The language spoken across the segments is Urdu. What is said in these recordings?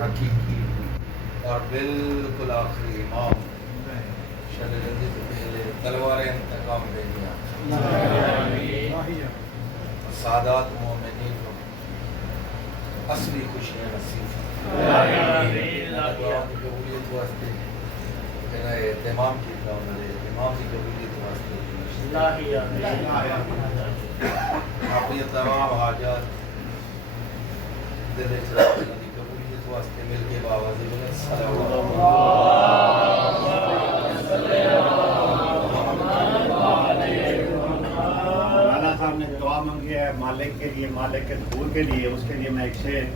حقیقی اور بالکل آخری امام شریعت پہلے تلوار انتقام دے دیا سادات مومنین کو اصلی خوشیاں نصیب قبولیت واسطے میرا اہتمام کیتا انہوں نے امام کی قبولیت واسطے اپنی تمام حاجات دل اچراف کی قبولیت واسطے مل کے باوازی بولے صلوات مولانا صاحب نے دعا مانگی ہے مالک کے لیے، مالک کے ظہور کے لیے. اس کے لیے میں ایک شعر: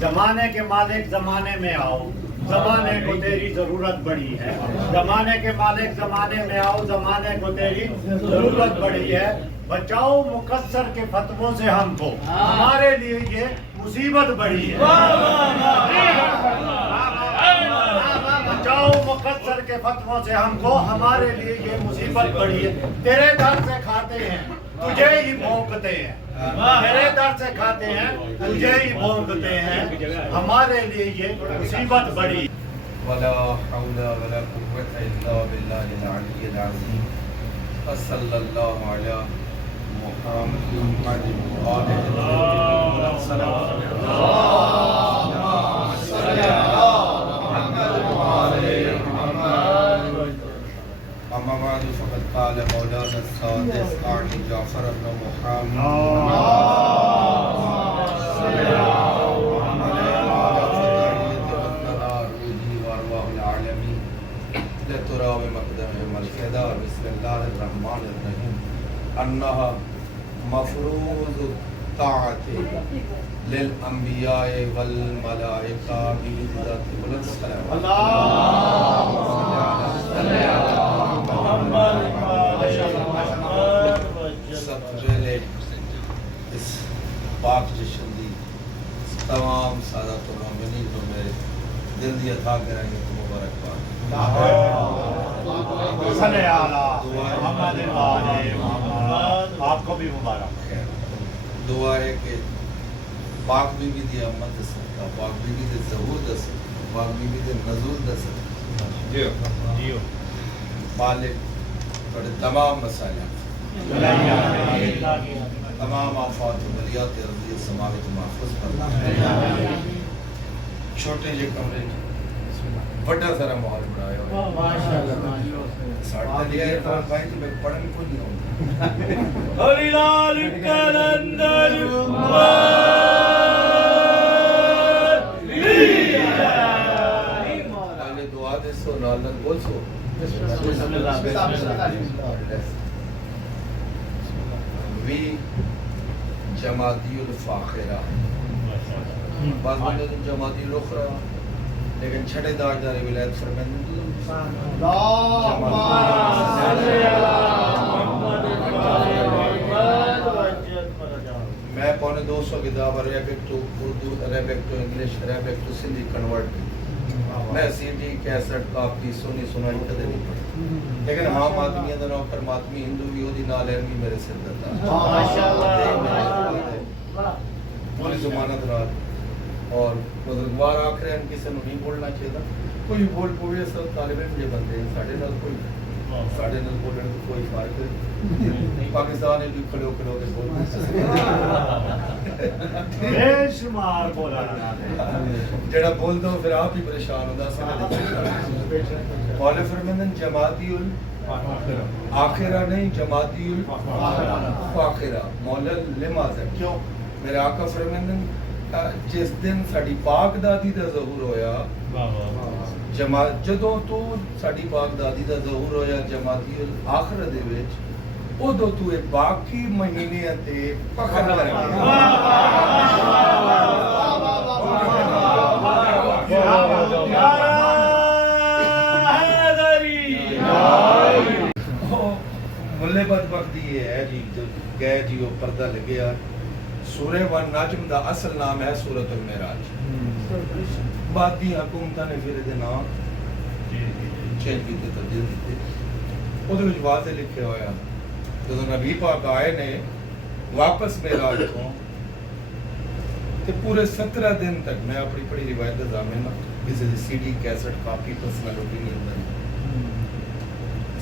زمانے کے مالک زمانے میں آؤ، زمانے کو تیری ضرورت بڑی ہے. زمانے کے مالک زمانے میں آؤ، زمانے کو تیری ضرورت بڑی ہے. بچاؤ مقصر کے فتووں سے ہم کو، ہمارے لیے یہ مصیبت بڑی ہے. بچاؤ مقصر کے فتووں سے ہم کو، ہمارے لیے یہ مصیبت بڑی ہے. تیرے در سے کھاتے ہیں تجھے ہی بھونکتے ہیں، تیرے در سے کھاتے ہیں تجھے ہی بھونکتے ہیں، ہمارے لیے یہ مصیبت بڑی. ولا حول ولا قوة الا بالله العلي العظيم. صلی اللہ علی محمد اما بعد فقد قال مولانا السادس قاضی جعفر بن محمد لتراب مقدم الفدا. بسم اللہ الرحمن الرحیم. انہا مفروض الطاعت للانبیاء والملائکہ بذات بلند السلام. سب پہلے اس پاک جشن دی تمام سادات و مومنین کو میرے دل دی عطا کریں گے تو مبارکباد. صلی اللہ محمد وآلہ محمد. آپ کو بھی مبارک. دعا ہے کہ پاک بی بی دی امت دے صدقہ، پاک بی بی دے ظہور دے صدقہ، پاک بی بی دے نزول دے صدقہ مالک بڑے تمام مسائل تمام آفات و بلیات ارضی سماوی تو محفوظ کرنا. چھوٹے جے کمرے بڑا سارا ماحول بنایا ہوئے ساڑھتا لیا ہے تو بھائی تو میں پڑھنے کو نہیں ہوں. ہری لال کلندر پہلے دعا دے سو نالن بول سو وی جمادی الفاخرہ بعض بندے تو جمادی الاخرى لیکن چھٹے داجدار ولایت فرمائیں میں پونے 200 کتاب Arabic to Urdu, Arabic to English, Arabic to Sindhi convert کی. میں سی ڈی کیسٹ کاپی سنی سنائی کدے نہیں پڑھی، لیکن ہاں ماتمی دا نوکر ماتمی ہندو بھی ہو دی نال علمی میرے سر دتا پوری ضمانت رات. اور بزرگوار آخر ہیں کسی نے نہیں بولنا چاہیے تھا. کوئی بول پوئے سب طالب علم یہ بندے ہیں ساڑھے نال کوئی ساڑھے نال بولنے کو کوئی فرق نہیں. پاکستان بھی کھلو کھلو کے بولتے بے شمار بولا جڑا بول دو پھر آپ ہی پریشان ہوتا مولوی فرمندن جماعتی آخرہ نہیں جماعتی الفاخرہ. مولا لماذا کیوں؟ میرے آقا فرمندن جس دن ساڑی پاک دادی دا ظہور ہویا جدوں تو ساڑی پاک دادی دا ظہور ہویا جماعتی الآخرہ دے وچ ادو تو باقی مہینے تے فخر کرے ملے بدبختی یہ ہے جی گئے جی وہ پردہ لگیا. سورہ والنجم دا اصل نام ہے سورۃ المعراج. بعد دی حکومتاں نے پھر دے نام چینج کیتے تبدیل کیتے. اودے وچ واضح لکھیا ہویا جدوں نبی پاک آئے نے واپس معراج تو کہ پورے 17 دن تک میں اپنی بڑی روایت ضامن کسی C D cassette copy personal opinion بنی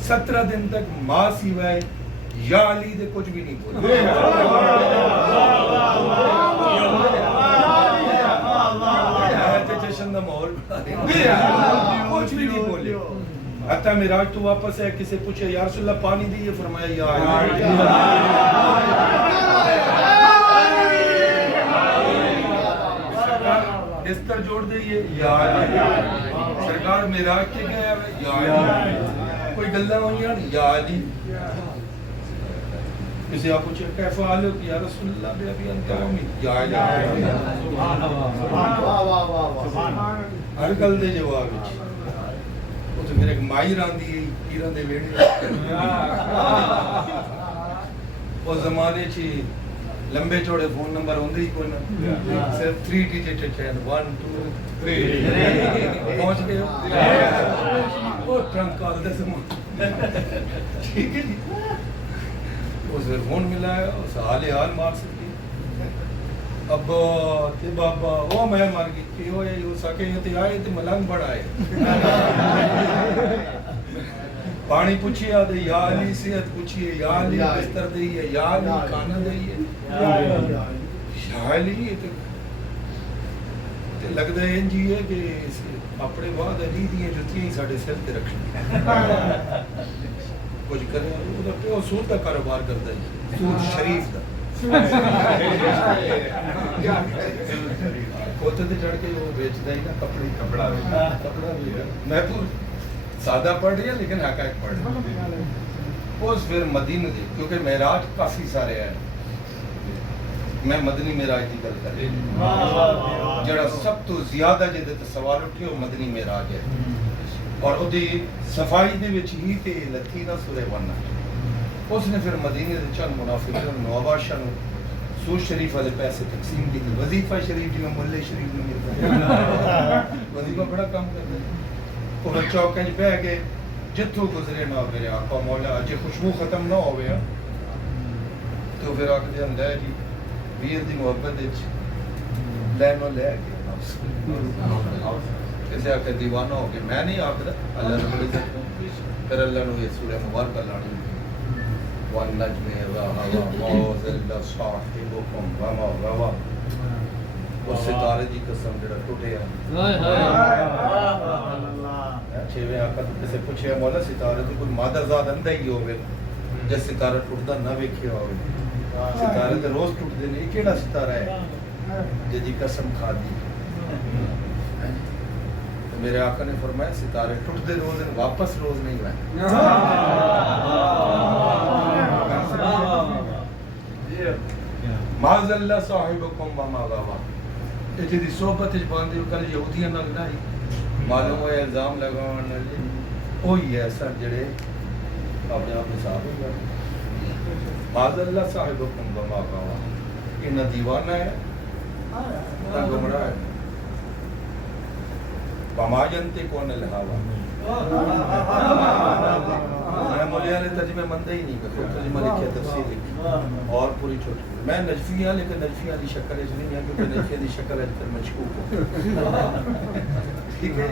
17 دن تک ماں سوائے یا علی دے کچھ بھی نہیں بولے جشن دا ماحول کچھ بھی نہیں بولے حتیٰ معراج تو واپس ہے کسی پوچھے یا رسول اللہ پانی دیئے فرمایا یا علی بستر جوڑ دئیے یا علی سرکار معراج کے گیا یا علی کوئی گلہ ہوئی یا علی کسی آپ پوچھے کیف حالک یا رسول اللہ بے ابی انت امی یا علی ہر گل دے جواب وچ وہ تو میرے مائی راندی ہے پیران دے ویڑے وہ زمانے چی لمبے چوڑے فون نمبر ہوندے ہی کوئی نہ صرف 3 ڈیجٹ چین 1 2 3 پہنچ گئے وہ ٹرنک کال دے زمان ٹھیک ہے جی اس پھر فون ملا ہے اس حال مار سکتی ابا تے بابا وہ میں مار گئی کہ وہ سکے تے آئے تے ملنگ بڑا ہے پانی پوچھئے آدھے یا علی صحت پوچھئے یا علی بستر دئیے یا علی کھانا دئیے یا علی تے لگ دے ان جی ہے کہ اپنے بعد علی دیئے جتیاں ہی ساڑھے سر تے رکھیں کچھ کرے وہ پیو سود کا کاروبار کرتا ہے سود شریف دا کوتے تے چڑھ کے وہ بیچتا ہی نا کپڑا بھی میں سادہ پڑھ رہی ہے لیکن حقائق پڑھ رہی ہے اس پھر مدینہ دے کیونکہ معراج کافی سارے ہیں میں مدنی معراج کی گل کر رہی جڑا سب تو زیادہ جدے تے سوال اٹھے وہ مدنی معراج ہے اور اودی صفائی دے وچ ہی تے لکھی نا سورہ ون اس نے پھر مدینے دے چند منافقین نواباشاہ نو سود شریف والے پیسے تقسیم کی وظیفہ شریف جی میں ملے شریف نہیں ملتا وظیفہ بڑا کام کرتا ہے وہ چوکیں بہ کے جتوں گزرے نہ میرے آقا مولا جے خوشبو ختم نہ ہوئے تو پھر آکھ دے اندر جی ویر دی محبت وچ لینو لے کے کسی آکھ دیوانہ ہو کے میں نہیں آکھ رہا اللہ نے بڑی عزت پھر اللہ نے یہ سورہ مبارکہ لانی وَالنَّجْمِ إِذَا هَوَىٰ مَا ضَلَّ صَاحِبُكُمْ وَمَا غَوَىٰ اس ستارے دی قسم جڑا ٹوٹے ہیں چھویں آقا سے پوچھے مولا ستارے تو کوئی مادر ذات اندھا ہی ہوگے جس ستارہ ٹوٹدا نہ ویکھیا ہوگے ستارے تے روز ٹوٹ دے نہیں کیڑا ستارہ ہے جدی قسم کھا دی میرے آقا نے فرمایا ستارے ٹوٹ دے روز واپس روز نہیں ہوئے ماذ اللہ صاحبکم وما غوا جدی صحبت وچ باندھی کل یہودیاں نال نہیں معلوم ہے الزام لگاون وہی ہے سر جڑے اپنے آپ حساب ہو گئے ماذ اللہ صاحبکم وما غوا یہ نہ دیوانہ ہے نہ گمراہ ہے وما ينطق عن الهوى میں مولیاں نے ترجمہ مندہ ہی نہیں کرتا ترجمہ لکھیا تفسیر لکھی اور پوری چھوٹی میں نجفی ہاں لیکن نجفی والی شکل اس نہیں ہے کیونکہ نجفی والی شکل ہے پھر مشکوک ہو ٹھیک ہے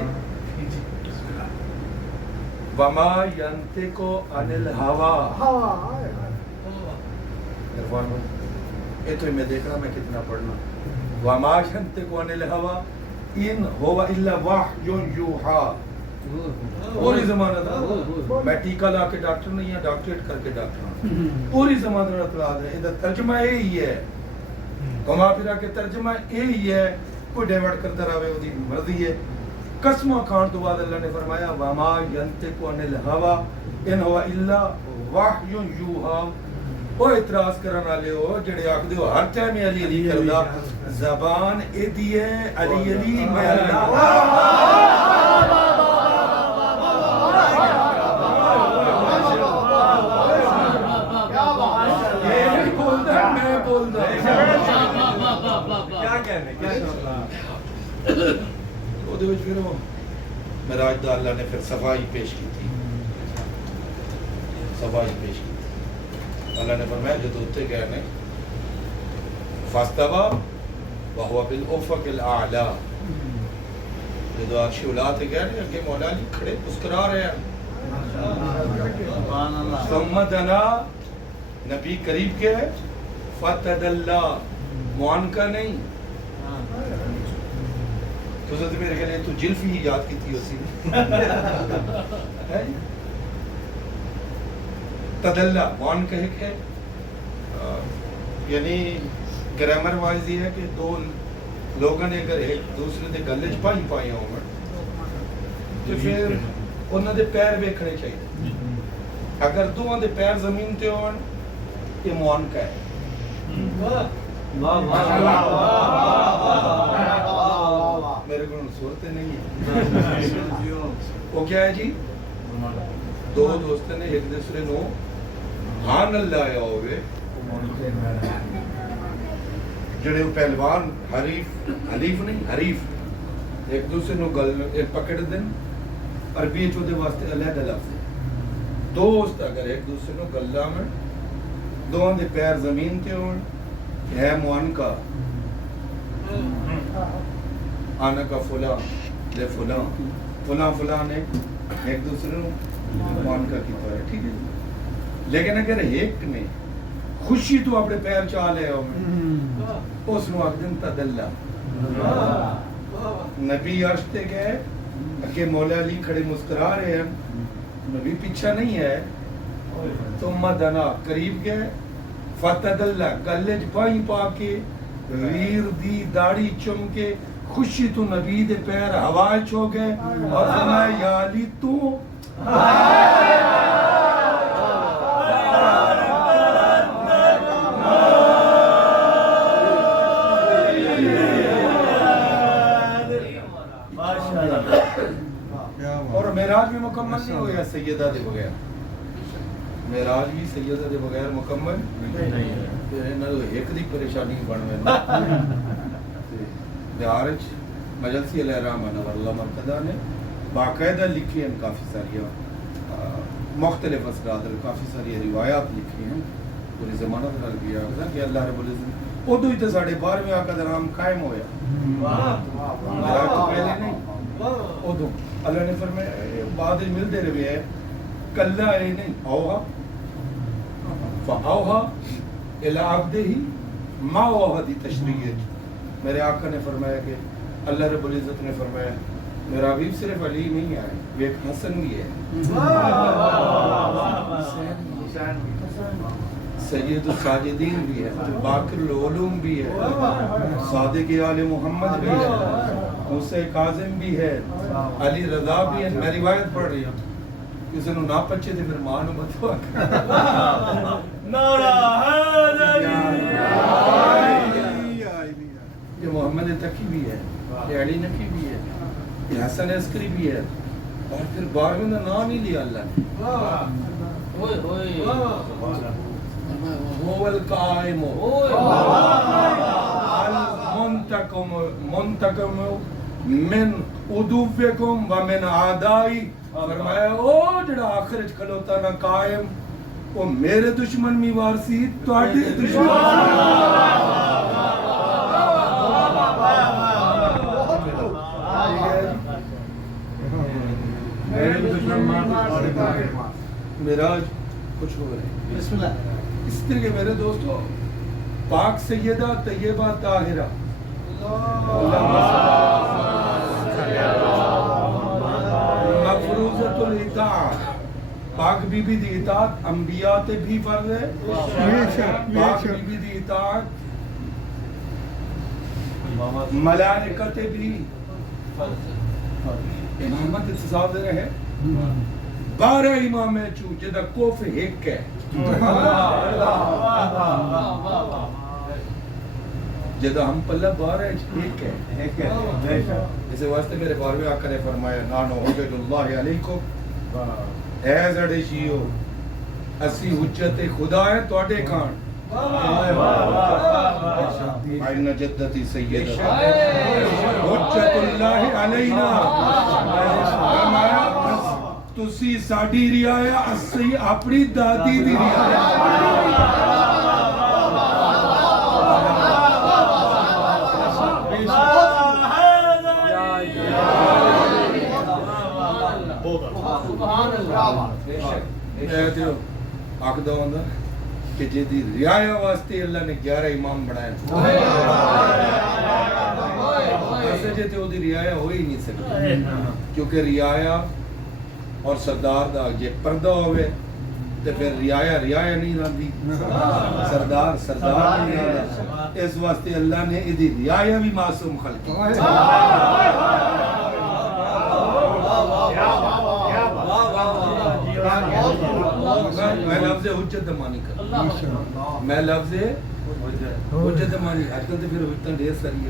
وما ينطق عن الهوى یہ تو میں دیکھ رہا میں کتنا پڑھنا وما ينطق عن الهوى ان ہوا الا وحی یوحا پوری زمانہ تھا میں ٹیکہ لا کے ڈاکٹر نہیں ہے ڈاکٹریٹ کر کے ڈاکٹر ہوں پوری زمانہ اطلاع ہے ادھر ترجمہ یہی ہے گھما پھرا کے ترجمہ یہی ہے کوئی ڈیورٹ کرتا رہے وہ دی مرضی ہے قسمہ کھان تو بعد اللہ نے فرمایا وما ينطق عن الهوى ان هو الا وحی یوحا وہ اعتراض کرنے والے ہو جڑے آکھ دیو ہر ٹائم علی علی کردا زبان اے دی ہے علی علی میں اللہ میں بولدا کیا کہنے او دے وچ پھر معراج دا اللہ نے پھر صفائی پیش کی تھی صفائی پیش کی اللہ نے فرمایا جو دوتے گئے نے فاستوا وہو بالافق الاعلی. جدو عرش اولا تے گئے نا کہ مولا علی کھڑے مسکرا رہے ہیں. ثم دنا نبی قریب کے ہے فتدلا معانکہ نہیں. تو حضرت میرے کہلے تو جلف ہی یاد کی تھی اسی نے. تدلہ معانکہ ایک ہے یعنی گرامر وائز یہ ہے کہ دو لوگوں نے اگر ایک دوسرے دے گلے چ پائی پائی ہوں تو پھر انہوں دے پیر ویکھنے چاہیے. اگر دونوں دے پیر زمین تے ہون یہ معانکہ ہے. میرے کو صورت نہیں ہے. وہ کیا ہے جی؟ دو دوست نے ایک دوسرے نو ہاں نل لایا ہوئے جڑے پہلوان حریف نہیں حریف ایک دوسرے نو گل پکڑ دن عربی چودے واسطے علیحدہ لفظ ہے. دوست اگر ایک دوسرے نو گلا میں دونوں دے پیر زمین تے ہون ہے معانکہ. آنا کا فلاں لے فلاں فلاں فلاں نے ایک دوسرے نو معانکہ کیتا ہے. ٹھیک ہے. لیکن اگر ایک نے خوشی تو اپنے پیر چاہ لے اس نو آخدن تدلہ. نبی عرش تے گئے کہ مولا علی کھڑے مسکرا رہے ہیں. نبی پیچھا نہیں ہے. ثم دنا قریب گئے فتدلہ گلے چ پائی پا کے ویر دی داڑھی چم کے خوشی تو نبی دے پیر ہوا چھو گئے اور فرمایا یا علی تو اور معراج بھی مکمل نہیں ہوا سیدہ دے بغیر. معراج بھی سیدہ دے بغیر مکمل نہیں. ایک دی پریشانی بن گئی. بہار مجلسی علیہ الرحمہ نور اللہ مرتضیٰ نے باقاعدہ لکھی ہیں کافی ساری مختلف اثرات کافی ساری روایات لکھی ہیں. پوری زمانہ لگ گیا کہ اللہ رب العزت ادو ہی تو ساڑھے 12ویں آقا دا نام قائم ہویا. تو پہلے نہیں ادو اللہ نے فرمایا بعد ملتے رہے ہیں کلا اے نہیں اوہا فاوہا الی عبدہ ما اوہا دی تشریح. میرے آقا نے فرمایا کہ اللہ رب العزت نے فرمایا میرا حبیب صرف علی نہیں ہے ایک حسن بھی ہے سید الساجدین بھی ہے باقر العلوم بھی ہے صادق آل محمد بھی ہے موسیٰ کاظم بھی ہے علی رضا بھی ہے. میں روایت پڑھ رہی ہوں کسی نے نہ پچھے تھے پھر ماں نو بتوا یہ محمد تقی بھی ہے یہ علی نقی بھی ہے یہ حسن عسکری بھی ہے اور پھر 12ویں کا نام ہی لیا اللہ نے. هو القائم المنتقم من عدوکم ومن اعدائی. فرمایا او جڑا آخر وچ کھلوتا نا قائم وہ میرے دشمن بھی وارسی تواڈے دشمن معراج کچھ ہو رہے بسم اللہ. اس طرح کے میرے دوستو پاک سیدہ طیبہ طاہرہ مفروضۃ الاطاعت پاک بی بی دی اطاعت انبیاء تے بھی فرض ہے. پاک بی بی دی اطاعت ملائکہ تے بھی امامت اتصاب دے رہے 12 امام چو جدہ کوف ایک ہے جدہ ہم پلہ 12 ایک ہے. اسے واسطے میرے 12ویں آقا نے فرمایا نانو حجت اللہ علیکم اے زڑے شیعو اسی حجت خدا ہے توڑے کھان این جدتی سیدہ حجت اللہ علینا. فرمایا تسی ساڑی رعایا اسی اپنی دادی دی رعایا. بہت اچھا آخدہ ہوندہ کہ جیدی رعایا واسطے اللہ نے 11 امام بنائے ایسے جیتے وہ دی رعایا ہو ہی نہیں سکتی کیونکہ رعایا اور سردار دا یہ پردہ ہوئے تو پھر رعایا نہیں رہتی سردار نہیں رہتا اس واسطے اللہ نے ادھی رعایا بھی معصوم خلقی میں لفظ حجت دمانی کر میں لفظ حجت دمانی آج کل تو پھر اتنا ڈھیر ساری ہے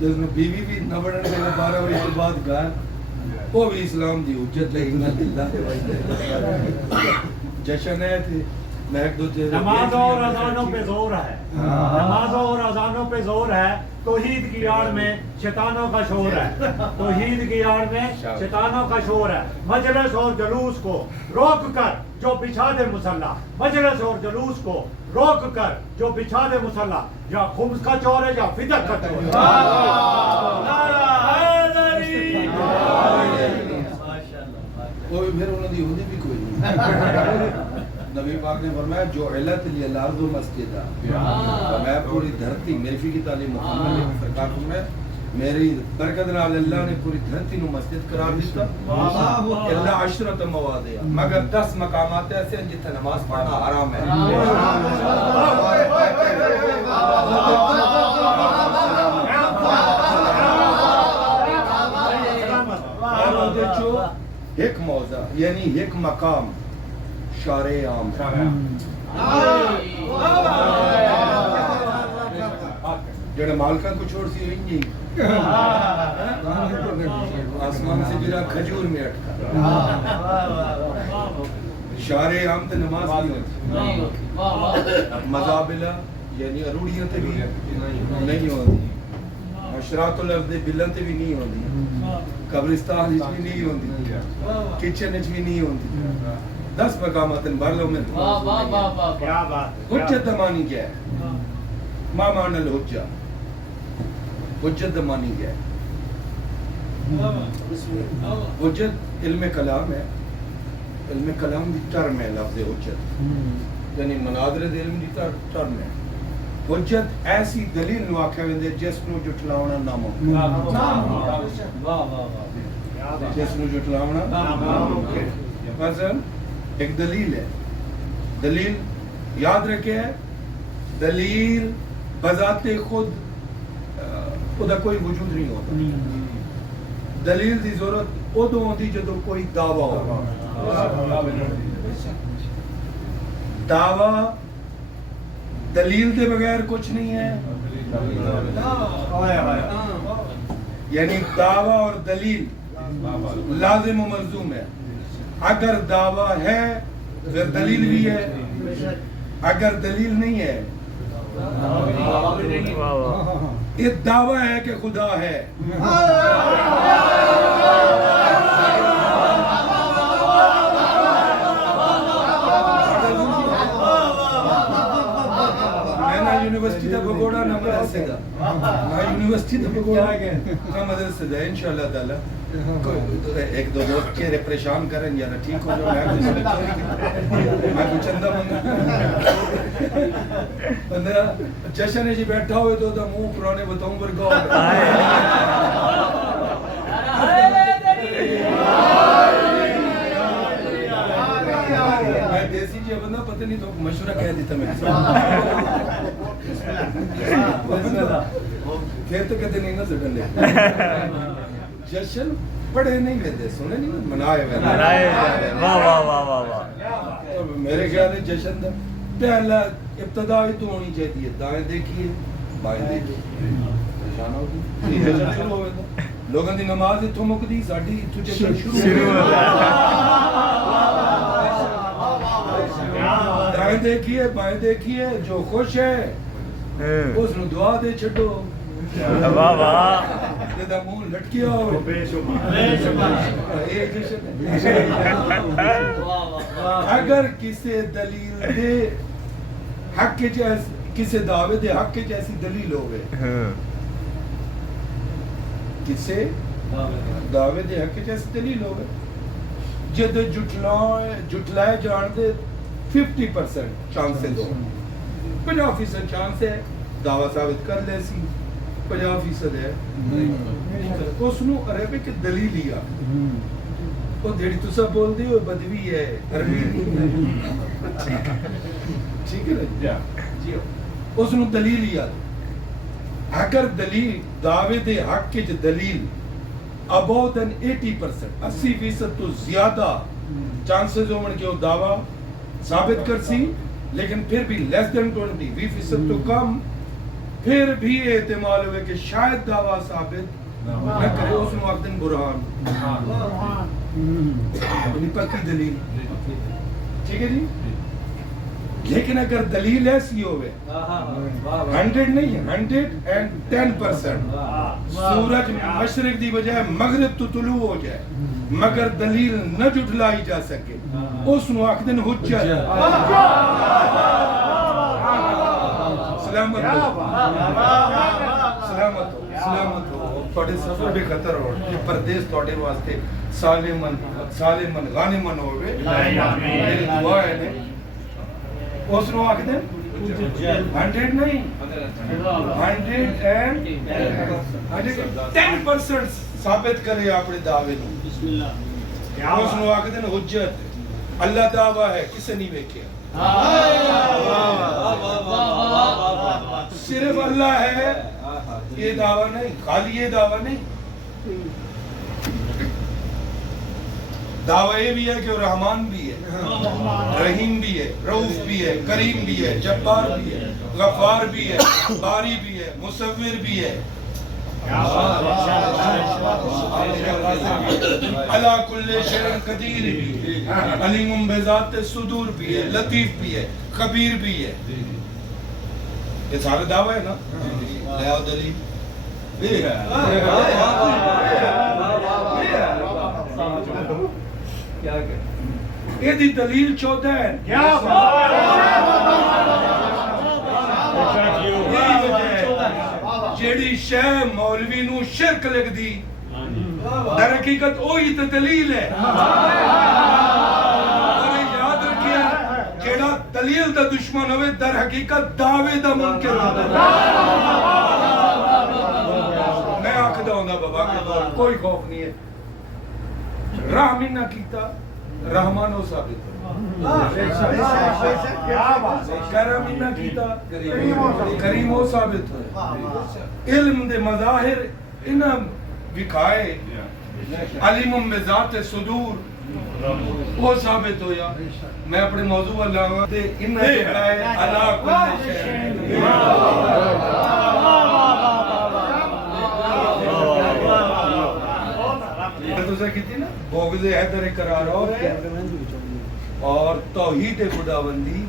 جس میں بیوی بھی نہ بڑھنے کے 12 بجے کے بعد گھر وہ بھی اسلام دی حجت لے جشن ہے تھے میں ایک دو چیزیں نماز اور اذانوں پہ زور ہے نمازوں اور اذانوں پہ زور ہے توحید کی آڑ میں شیطانوں کا شور ہے توحید کی آڑ میں شیطانوں کا شور ہے مجلس اور جلوس کو روک کر جو بچھا دے مصلح مجلس اور جلوس کو روک کر جو بچھا دے مصلح یا خمس کا چور ہے یا فدق کا چور ہے وہ بھی پھر انہوں نے یہودی بھی کوئی نہیں نبی پاک نے فرمایا جو علت لی الارض مسجد فرمایا پوری دھرتی میری فی کی تعلیم محمد نے سرکار فرمایا میری برکت نال اللہ نے پوری دھرتی نو مسجد قرار دیتا اللہ عشرت موادیا مگر 10 مقامات ایسے ہیں جتنے نماز پڑھنا حرام ہے ایک موضع یعنی ایک مقام شارع عام جڑے مالکہ کو چھوڑ سی ہوئی نہیں آسمان سے گرا کھجور میں اٹکا شارع عام تے نماز نہیں ہوتی مذابلہ یعنی اروڑیاں تے بھی نہیں ہوتی اشراط الارض بلن تے بھی نہیں ہوتی قبرستان بھی نہیں ہوتی کچن بھی نہیں ہوتی 10 مقامات بارلوں میں کیا بات حجت دمانی کیا ہے ما معنی الحجہ حجت دمانی کیا ہے حجت علم کلام ہے علم کلام دی ٹرم ہے لفظ حجت یعنی مناظر دے علم دی ٹرم ہے حجت ایسی دلیل نو آکھیا ویندے جس نو جھٹلاونا ناممکن جس نو جھٹلاونا ناممکن مثلا ایک دلیل ہے دلیل یاد رکھے ہے دلیل بذات خود خدا کوئی وجود نہیں ہوتا دلیل دی ضرورت ادو ہوتی جدو کوئی دعویٰ ہو دعویٰ دلیل دے بغیر کچھ نہیں ہے یعنی دعویٰ اور دلیل لازم و ملزوم ہے اگر دعویٰ ہے پھر دلیل بھی ہے اگر دلیل نہیں ہے یہ دعویٰ ہے کہ خدا ہے یونیورسٹی دا بگوڑا نہ مدرسے دا یونیورسٹی دا بگوڑا نہ مدرسے دا انشاءاللہ تعالی ایک دو دوست چہرے پریشان کریں یا نہ ٹھیک ہو جو میں کچھ چندہ منگا جشن جی بیٹھا ہوئے تو دا منہ پرانے بتاؤں برگاؤ میں دیسی جی بندہ پتہ نہیں تو مشورہ کہہ دیتا میں پھر تو کہتے نہیں نا سٹن لے جشن پڑھے نہیں ویدے سنے نہیں منائے ویدے میرے خیال ہے جشن دا پہلا ابتدائی تو ہونی چاہیے دائیں دیکھیے بائیں دیکھیے پریشان ہوگی جشن شروع ہوئے تھا لوگوں دی نماز اتھو مک دی ساڑھی اتھو جشن شروع دائیں دیکھیے بائیں دیکھیے جو خوش ہے اس نو دعا دے چھٹو دا منہ لٹکیا ہو اگر کسی دلیل دے حق کسی دعوے دے حق ایسی دلیل ہوئے کسی دعوے دے حق جیسے دلیل ہوگا جد جھٹلائے جان دے 50% چانسز ہو 50% چانس ہے دعویٰ ثابت کر لے سی 50% ہے اس نو عربک دلیل ہی آ وہ دیڑی تو سب بول دی وہ بدوی ہے عربی ٹھیک ہے نا اس نو دلیل ہی آ اگر دلیل دعوے دے حق کے دلیل about than 80% 80% تو زیادہ چانسز ہوں کہ وہ دعویٰ ثابت کر سی لیکن پھر بھی لیس دین 20% تو کم پھر بھی احتمال ہوئے کہ شاید دعویٰ ثابت نہ کرے اس میں وقت برہان یعنی پکی دلیل ٹھیک ہے جی لیکن اگر دلیل ایسی ہوئے 100 نہیں 110% سورج مشرق دی بجائے مغرب تو طلوع ہو جائے مگر دلیل نہ جھٹلائی جا سکے اس نو آخدن حجت سلامت ہو سلامت ہو سلامت ہو تھوڑے سفر بے خطر ہو یہ پردیس تھوڑے واسطے سالمن غانمن ہوئے میری دعا ہے نے اس نو آکھ دیں 100 نہیں 110% ثابت کرے اپنے دعوے نو اس نو آکھ دیں حجت اللہ دعویٰ ہے کسے نہیں ویکھیا صرف اللہ ہے یہ دعویٰ نہیں خالی یہ دعویٰ نہیں دعویٰ یہ بھی ہے کہ وہ رحمان بھی ہے رحیم بھی ہے رؤوف بھی ہے کریم بھی ہے جبار بھی ہے غفار بھی ہے باری بھی ہے مصور بھی ہے علی کل شیء قدیر بھی ہے علیم بذات الصدور بھی ہے لطیف بھی ہے خبیر بھی ہے یہ سارے دعویٰ ہے نا لے آؤ دلیل یہ دی دلیل 14 ہے جیڑی شے مولوی نو شرک لگ دی در حقیقت وہی تے دلیل ہے اور یاد رکھیے جیڑا دلیل دا دشمن ہوئے در حقیقت دعوے دا منکر ہوتا میں آکھدا ہوندا بابا کوئی خوف نہیں ہے رحمی نہ کیتا رحمان ہو ثابت ہو کرمی نہ کیتا کریم ہو ثابت ہو علم دے مظاہر انہاں وکھائے علیم بذات صدور وہ ثابت ہویا میں اپنے موضوع اللہ تے انہاں دکھائے علی کل شیء دوسرا کہتی نا بغض حیدر قرار اور توحید خداوندی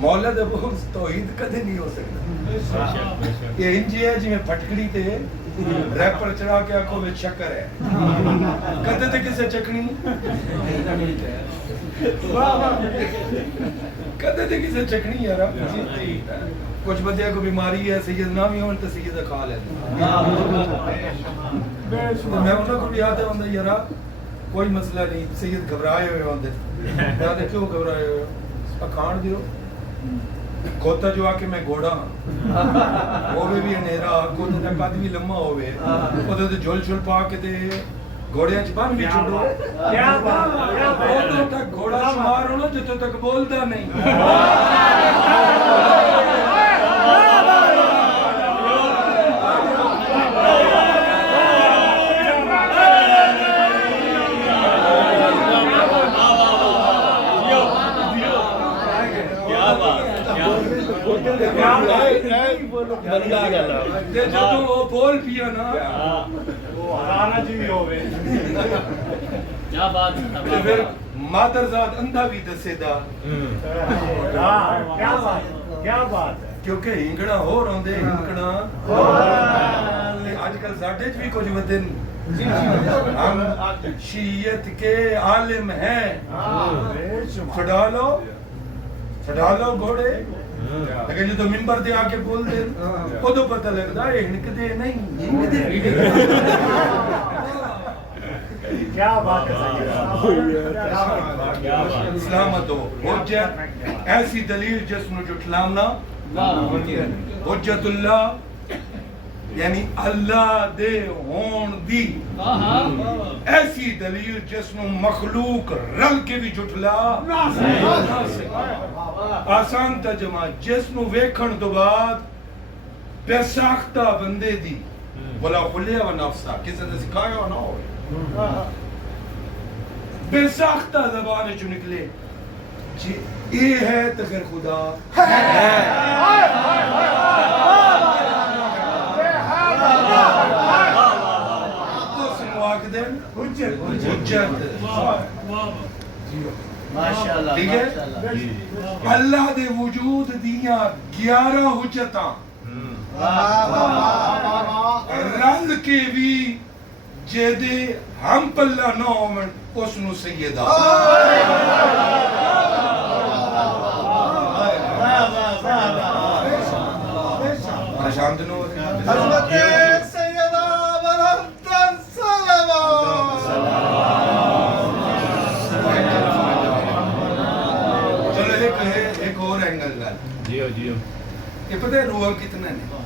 مولا دے بغض توحید کدے نہیں ہو سکتا یہ انجی ہے جی میں پھٹکڑی تے ریپر چڑھا کے آنکھوں میں شکر ہے کدے تے کسے چکنی کدے تے کسے چکنی یارا کچھ بندے کو بیماری ہے سید نامی ہون تو سید کھا لیتے میں انہوں کو بھی یاد ہے ہوندہ یارا کوئی مسئلہ نہیں سید گھبرائے ہوئے ہوندے یاد ہے کیوں گھبرائے ہوئے اکھان دیو کھوتا جو آکے میں گھوڑا ہوئے بھی انیرا کھوتا تک قد بھی لمحہ ہوئے کھوتا تو جھول چھول پا کے دے گھوڑے چپان بھی چھوڑو کھوتا تک گھوڑا شمار ہونا جتو تک بولتا نہیں جدو وہ بول پیا نا وہ حرانا جی بھی ہوئے کیا بات ہے مادرزاد اندھا بھی دسے دا کیا بات ہے کیونکہ ہنگڑا ہو روندے ہنگڑا آج کل ساٹھے بھی کچھ ودن ہم شیعت کے عالم ہیں چڑھا لو گھوڑے لیکن جو تو ممبر دے آ کے بول دے ادو پتہ لگتا ہے ہنکدے نہیں ہنکدے کیا بات ہے اسلامت ہو حجت ایسی دلیل جس نو جھٹلاونا حجت اللہ یعنی اللہ دے ہون دی ایسی دلیل جس نو مخلوق رل کے بھی جھٹلا آسان ترجمہ جس نو ویکھن تو بعد بے ساختہ بندے دی بلا خلیہ و نفسہ کسی نے سکھایا ہو نہ ہوئے بے ساختہ زبان جو نکلے جی یہ ہے تو پھر خدا تو سنواک دن حجت ٹھیک ہے اللہ دے وجود دیاں 11 حجتاں رل کے بھی جیدے ہم پلہ نہ ہومن اس نو سیدہ پریشان دنوں ہو رہے ہیں حضرت سیدہ ورحمتن صلوات چلو ایک اور اینگل گا جیو یہ پتہ ہے روح کتنے نے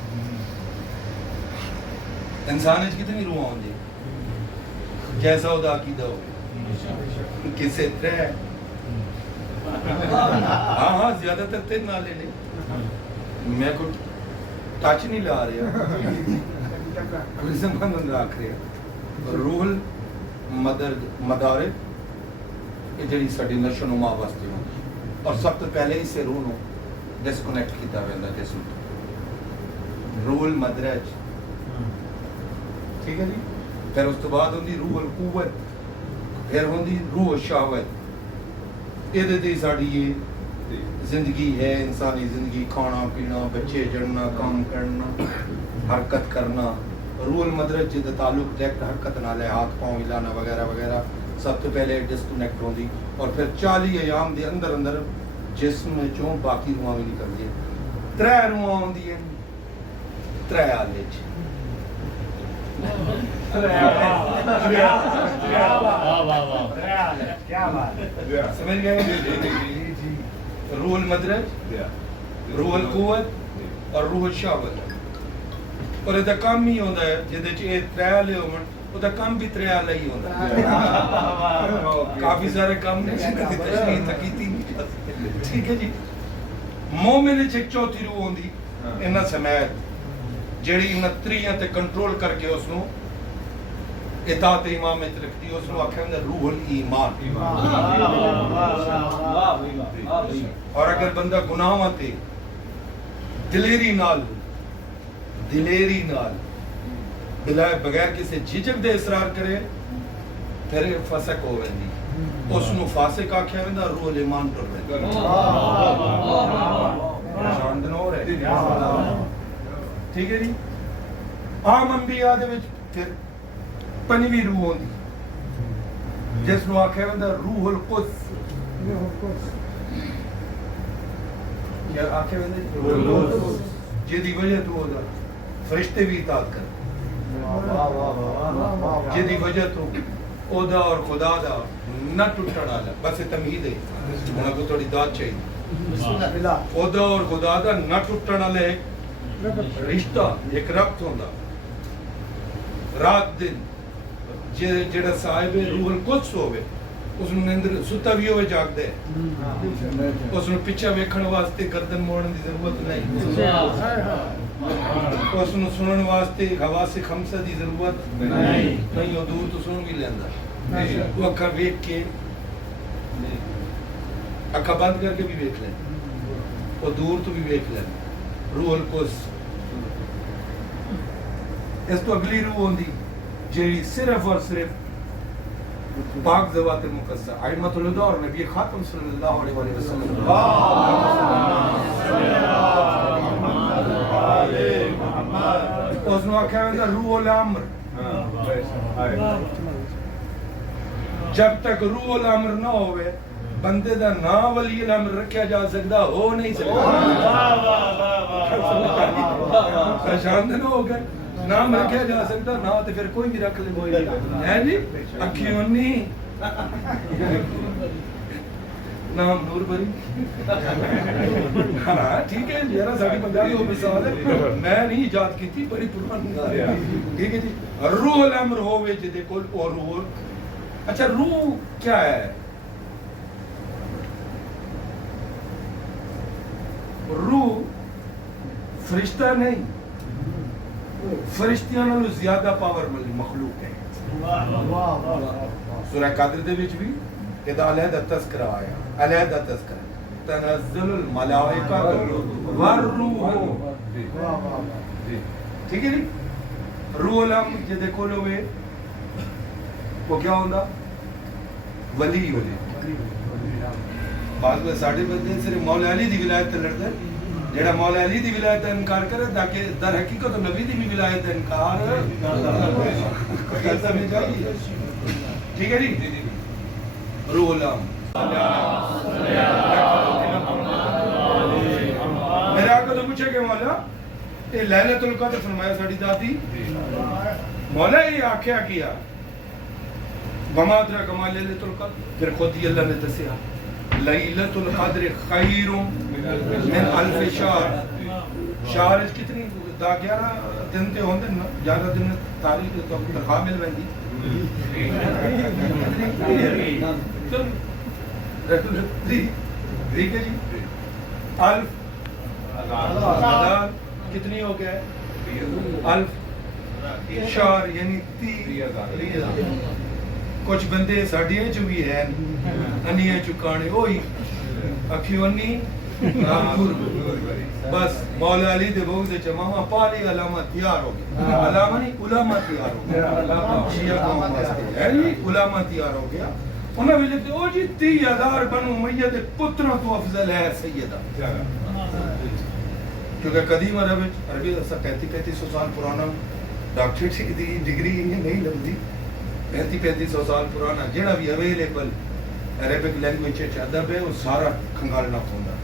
انسان اچھ کتنی روح ہوں دے جیسا ہو دا عقیدہ ہو کسے ترے ہاں زیادہ تر تیر نہ لے لے میں کو ٹچ نہیں لا رہا کوئی زمان من راکھ رہا روح مدارک یہ جڑی ساڑی نشو نما واسطے ہوں اور سب تو پہلے اس سے روح نو ڈسکنیکٹ کیتا ہوئے اندر جسم روح المدرج ٹھیک ہے جی پھر اس تو بعد ہوندی روح القوت پھر ہوندی روح الشہوت یہ دیتی ساڑی یہ زندگی ہے انسانی زندگی کھانا پینا بچے جڑنا کام کرنا حرکت کرنا روح المدرج جدہ تعلق ڈیکٹ حرکت نہ لے ہاتھ پاؤں ہلانا وغیرہ وغیرہ سب تو پہلے ڈسکنیکٹ ہوندی اور پھر 40 ایام دے اندر اندر جسم میں چوں باقی روحاں بھی نکل دی 3 روحاں ہوندی ہیں 3 آلے چھ سمجھ گئے روح المدرج روح القوت اور روح الشہوت اور یہ کام ہی ہوتا ہے جہدے چ یہ 3 آلے ہومن وہ دا کام بھی 3 آلے ہی ہوتا ہے کافی سارے کام نے تشریح تکیتی نہیں ٹھیک ہے جی مومن وچ ایک چوتھی روح ہوندی انہاں سمیت جیڑی انہاں تریاں تے کنٹرول کر کے اس نو اطاعت امام وچ رکھتی اس نو آکھیا ہوندا روح الایمان اور اگر بندہ گناہاں تے دلیری نال بغیر کسی جھجک دے اصرار کرے پھر فسق ہو ویندی اس نو فاسق آکھیا ویندا روح الایمان ٹر ویندا پریشان نہ ہو رہے ٹھیک ہے جی عام انبیاء دے وچ پھر 5ویں روح ہوندی جس نو آکھیا ویندا روح القدس کیا آکھیا ویندا روح القدس جدی وجہ تو ہودا فرشتے بھی اطاعت کر جدی وجہ تو اودا اور خدا دا نہ ٹوٹن والا بس تمہید ہے انہاں کو تھوڑی داد چاہیے اودا اور خدا دا نہ ٹوٹن والا ایک رشتہ ایک ربط ہوندا رات دن جڑا صاحب روح القدس ہوے اس نے اندر ستا بھی ہوئے جاگ دے اس نے پیچھے ویکھن واسطے گردن موڑن دی ضرورت نہیں اس نے سنن واسطے حواس خمسہ دی ضرورت نہیں وہ دور تو سن بھی لیندا وہ اکھا ویکھ کے اکھا بند کر کے بھی ویکھ لیں وہ دور تو بھی ویکھ لیں روح القدس اس تو اگلی روح ہوندی جیڑی صرف اور صرف پاک ذوات مقدسہ ائمۃ الہدیٰ اور نبی خاتم صلی اللہ علیہ وسلم اس نے آکھا ہے روح الامر جب تک روح الامر نہ ہوئے بندے دا نام ولی الامر رکھیا جا سکتا ہو نہیں سکتا پریشان نہ ہو گئے نام رکھیا جا سکتا نہ تو پھر کوئی بھی رکھ لے ہے جی اکھیوں نہیں نام نور بری ہاں ٹھیک ہے یار ساڑی پنجابی ہو مثال ہے میں نہیں ایجاد کی تھی بڑی پرانی ٹھیک ہے جی روح الامر ہوئے جدے کول اور روح اچھا روح کیا ہے روح فرشتہ نہیں فرشتیاں نالوں زیادہ پاور والی مخلوق ہے سورہ قدر دے وچ بھی کہ علیحدہ تذکرہ آیا علیحدہ تذکرہ تنزل الملائکہ والروح ٹھیک ہے جی روح الامر جے دیکھو لوے وہ کیا ہوندا ولی ہوندے بعض میں ساڑھے بندے صرف مولا علی دی ولایت تے لڑدے جیڑا مولا علی دی ولایت دا انکار کرے تاکہ در حقیقت نبی دی بھی ولایت دا انکار کرتا میں چاہیے ٹھیک ہے جی روح الامر میرے آقا تو پوچھے کہ مولا یہ لیلۃ القدر فرمایا ساڑی دادی مولا یہ آکھیا کیا وما ادراک ما لیلۃ القدر پھر خود ہی اللہ نے دسیا لیلۃ القدر خیر من الف شہر شہر کتنی 11 دن تے ہوندے نا 11 دن تاریخ تو تنخواہ مل ویندی ٹھیک ہے جی الف ہزار کتنی ہو گیا ہے الف شہر یعنی 30,000 کچھ بندے ساڑیاں چو بھی ہیں انیاں چکانے ہوئی اکھیوں انی بس مولا علی دے بہت دے چماما پالی علامہ تیار ہو گیا علامہ نہیں علامہ تیار ہو گیا شیعہ قوم واسطے ہے جی علامہ تیار ہو گیا انہوں نے لکھتے او جی 30,000 بنو امیہ دے پتروں تو افضل ہے سیدہ کیونکہ قدیم عربی 3500 سال پرانا ڈاکٹریٹ دی ڈگری نہیں لگتی 3500 سال پرانا جیڑا بھی اویلیبل عربک لینگویج ادب ہے وہ سارا کھنگالنا پوندا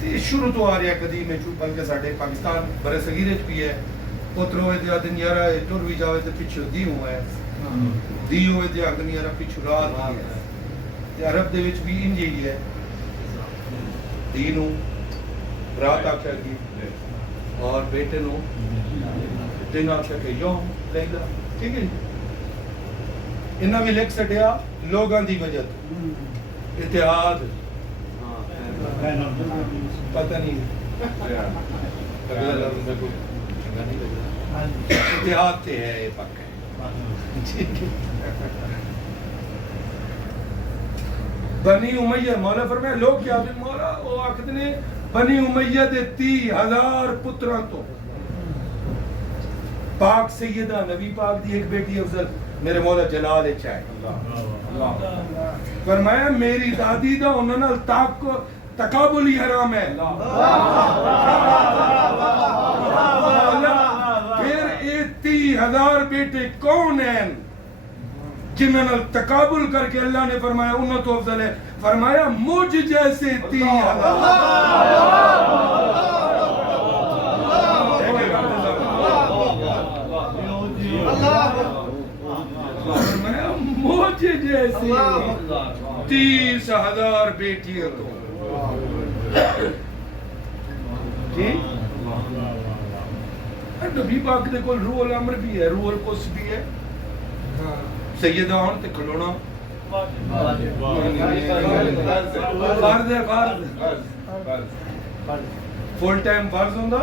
تے شروع تو آ رہا قدیم ہے بلکہ ساڈے پاکستان برے صغیر وچ بھی ہے پتر ہوئے تے آدن یارا ٹر بھی جاوے تے پیچھے دی ہوا ہے دی ہوئے تے آدن یارا پیچھے رات ہے تے عرب دے وچ بھی انج ہی ہے دی نو رات آکھیا کی اور بیٹے نو دن آکھیا کہ یوم لیلا ٹھیک ہے انہاں بھی لکھ سٹیا لوگاں دی وجہ اتحاد پتہ نہیں اتحاد تے ہے یہ پک ہے بنی امیہ مولا فرمایا لوگ کیا دن مولا وہ آخد نے بنی امیہ دے 30,000 پتران تو پاک سیدہ نبی پاک دی ایک بیٹی افضل میرے مولا جلال چاہے فرمایا میری دادی دا انہوں نے تقابلی حرام ہے پھر 30,000 بیٹے کون ہیں جنہوں نے تقابل کر کے اللہ نے فرمایا انہوں تو افضل ہے فرمایا مجھ جیسے 30,000 مجھے جیسی 30,000 بیٹی ہے تو نبی پاک دے کول روح الامر بھی ہے روح القدس بھی ہے سیدہ ہون تے کھلونا فرض ہے فرض فل ٹائم فرض ہوندا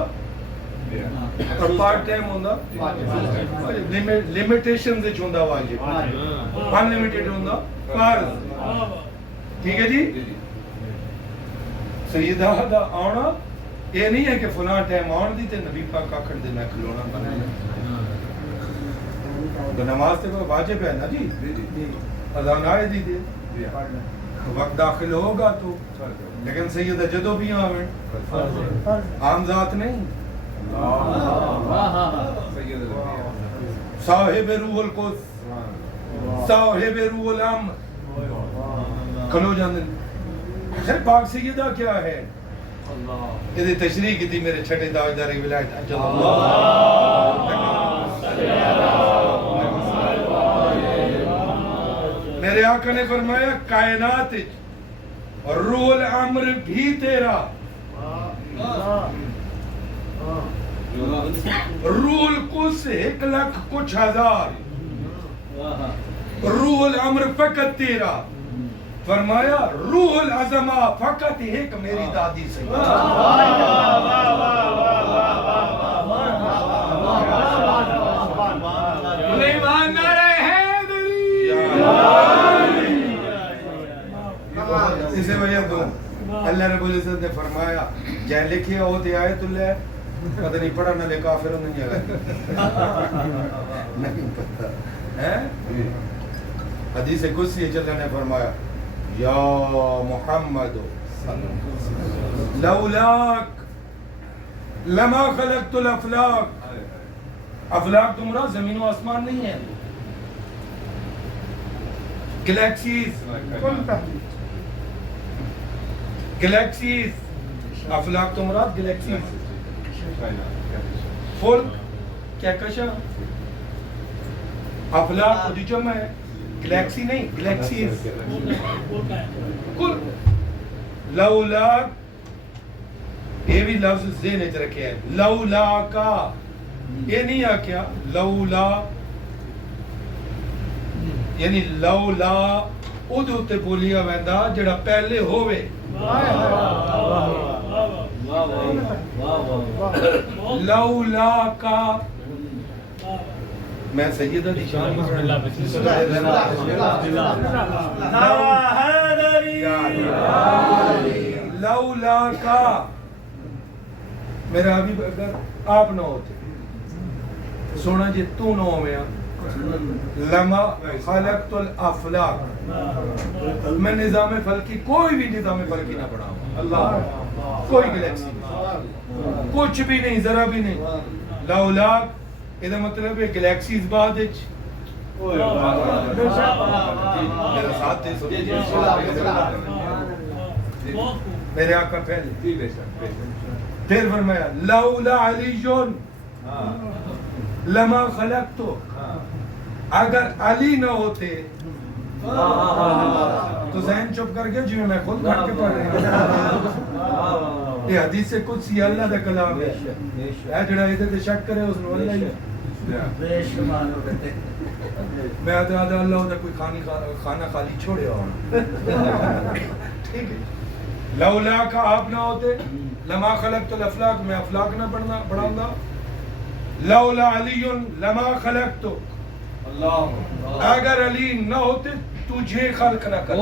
اور پارٹ ٹائم ہوندا لمیٹیشن وچ ہوندا واجب ان لمیٹڈ ہوندا فرض ٹھیک ہے جی سیدہ دا آنا یہ نہیں ہے کہ فلاں ٹائم آن دی تے نبی پاک آکھن دے میں کھلونا بنایا تو نماز تے کوئی واجب ہے نا جی اذان آئے دی دے وقت داخل ہوگا تو لیکن سیدہ جدو بھی آویں عام ذات نہیں صاحب روح القدس صاحب روح الامر کھلو جاندے پھر پاک سیدہ کیا ہے یہ تشریح کی تھی میرے چھٹے تاجدار ولایت اجل میرے آقا نے فرمایا کائنات اور روح الامر بھی تیرا روح القدس 1,00,000 کچھ ہزار روح الامر فقط تیرا فرمایا روح العظمہ فقط ایک میری دادی سے اسے وجہ دو اللہ رب العزت نے فرمایا جہاں لکھے ہوتے آیت اللہ پتہ نہیں پڑھا نہ لے کافر نہیں آگا نہیں پتہ حدیث قدسی اللہ نے فرمایا یا محمد لولاک لما خلقت الافلاک افلاک تمہارا زمین و آسمان نہیں ہے گلیکسیز افلاک تو مراد گلیکسیز فل کیا کشا افلاک کو جو میں گلیکسی نہیں گلیکسیز کل لولاک یہ بھی لفظ ذہن وچ رکھے ہیں لولا کا یہ نہیں آ کیا لولا یعنی لولا ادو تے بولیا ویندا جڑا پہلے ہووے لولا کا میں سیدہ دی شان لولا کا میرا حبیب اگر آپ نہ ہوتے سونا جی تو نہ ہویا لما خلقت الافلاک میں نظام فلکی کوئی بھی نظام فلکی نہ بڑھاؤں اللہ کوئی گلیکسی نہیں کچھ بھی نہیں ذرا بھی نہیں لولاک یہ مطلب ہے گلیکسیز بعد میرا ساتھ دے میرے آقا پہلے پھر فرمایا لولا علی لما خلقتو اگر علی نہ ہوتے تو ذہن چپ کر گیا جو میں خود گھٹ کے پڑھ رہا ہوں یہ حدیث قدسی اللہ دا کلام ہے جڑا ادھر تے شک کرے اس نے اللہ ہی میں آدھا اللہ دا کوئی خانہ خالی چھوڑے ہونا ٹھیک ہے لولا کا آپ نہ ہوتے لما خلقت الافلاک میں افلاک نہ بڑھاؤں گا لولا علی لما خلقتو اگر علی نہ ہوتے تجھے خلق نہ کرتے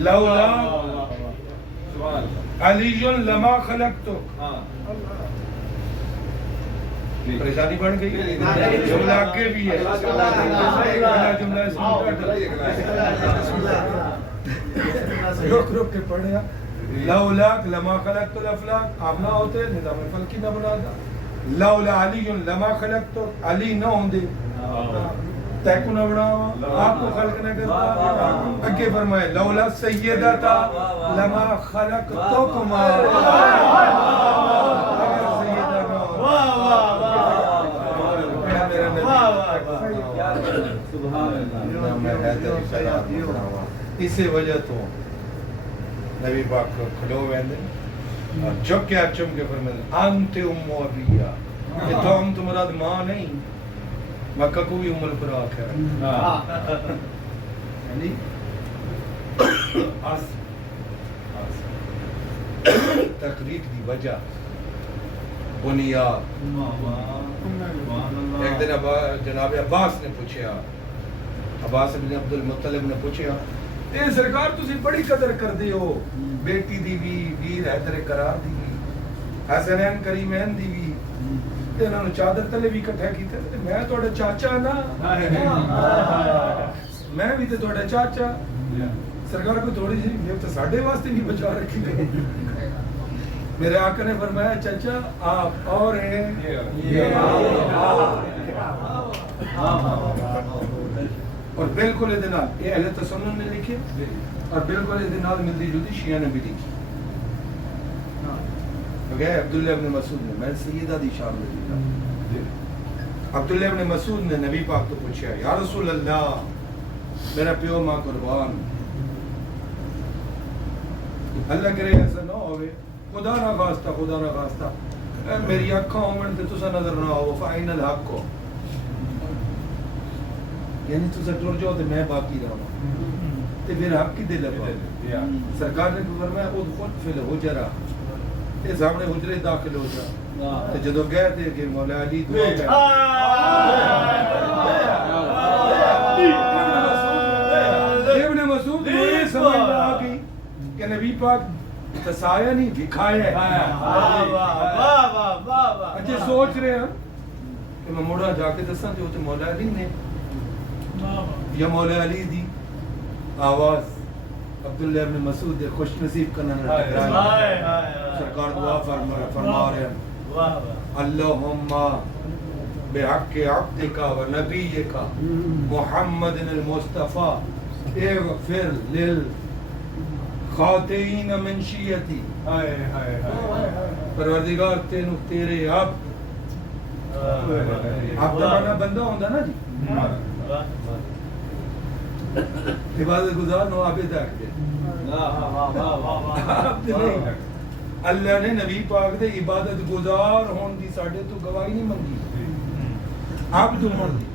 لولا علی لما خلقتو پریشانی بڑھ گئی جملہ آگے بھی ہے جملہ رک رک کے پڑھیا لولاک لما خلقت الافلاک آپ نہ ہوتے نظام فلکی نہ بناتا لولا علی لما خلقت علی نہ ہوں دے تیکو نہ بناوا آپ کو خلق نہ کرتا اگے فرمائے لولا سیدتا لما خلقتکما اسی وجہ تو نبی پاک کھلو ویندے اور چک کے چم کے فرمائے انت ام ابیا کہ تو ہم تو مراد ماں نہیں مکہ کو بھی ام الفراق ہے یعنی تقریب دی وجہ بنیاد ایک دن جناب عباس نے پوچھا عباس بن عبد المطلب نے پوچھا اے سرکار تسی بڑی قدر کر دے ہو بیٹی دی بھی ویر حیدر قرار دی بھی حسنین کریمین دی بھی تے انہاں نوں چادر تلے بھی اکٹھا کیتے میں تہاڈا چاچا نا میں بھی تے تہاڈا چاچا سرکار کو تھوڑی سی یہ تو ساڈے واسطے بھی بچا رکھی گئی میرے آقا نے فرمایا چچا آپ اور ہیں اور بالکل یہ نال یہ اہل تسنن نے لکھے اور بالکل یہ نال ملتی جلتی شیعہ نے بھی لکھی. عبداللہ ابن مسعود نے میں سیدہ دی شان میں لکھا. عبداللہ ابن مسعود نے نبی پاک تو پوچھا یا رسول اللہ میرا پیو ماں قربان اللہ کرے ایسا نہ ہوئے خدا نہ خواستہ میری اکھاں ہومن تے تسا نظر نہ آؤ فائن الحق کو یعنی تسا ٹر جاؤ تے میں باقی رہا تے پھر حق کی دل ہے. سرکار نے فرمایا ادخل فی الحجرہ تے سامنے حجرے داخل ہو جا تے جدو گئے تے کہ مولا علی دعا کر ابن مسعود نے یہ سمجھ آ گئی کہ نبی پاک تسایا نہیں دکھایا ہے. اچھے سوچ رہے ہیں کہ میں موڑا جا کے دساں جو تے مولا علی نے یا مولا علی دی آواز عبداللہ ابن مسعود خوش نصیب کرنا سرکار دعا فرما رہے ہیں اللہم بحق عبدک و نبیک محمد المصطفیٰ اغفر للخاطئین من شیعتی. پروردگار تینو تیرے عبد مانا بندہ ہوندہ نا جی عبادت گزار نو عابد آکھتے اللہ نے نبی پاک دے عبادت گزار ہون دی ساڑھے تو گواہی نہیں منگی عبد مردی.